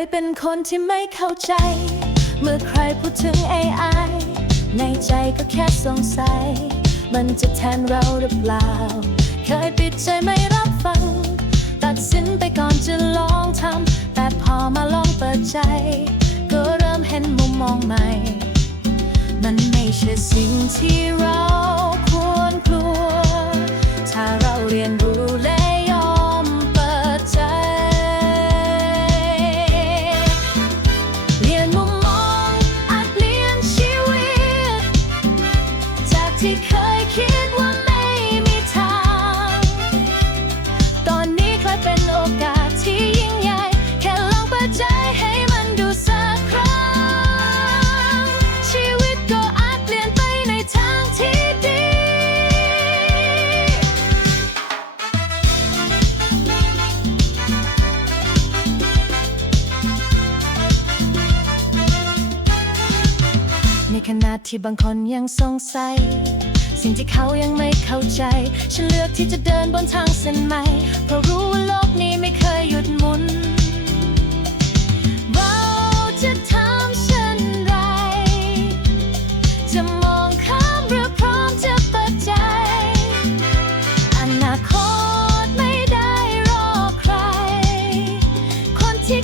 ยเป็นคนที่ไม่เข้าใจ เมื่อใครพูดถึง AI ในใจก็แค่สงสัย มันจะแทนเราหรือเปล่า เคยปิดใจไม่รับฟัง ตัดสินไปก่อนจะลองทำ แต่พอมาลองเปิดใจ ก็เริ่มเห็นมุมมองใหม่ มันไม่ใช่สิ่งที่เรา ที่เคยคิ ขณะที่บางคนยังสงสัย สิ่งที่เขายังไม่เข้าใจ ฉันเลือกที่จะเดินบนทางเส้นใหม่ เพราะรู้ว่าโลกนี้ไม่เคยหยุดหมุน เราจะทำเช่นไร จะมองข้ามหรือพร้อมจะเปิดใจ อนาคตไม่ได้รอใคร คนที่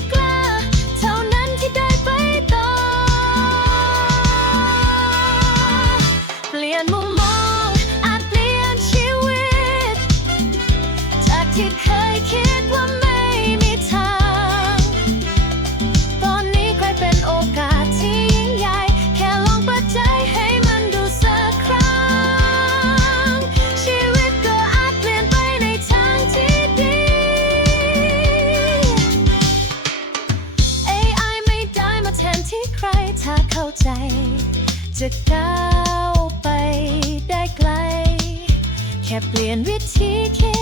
เข้าใจ จะก้าวไปได้ไกล แค่เปลี่ยนวิธีคิด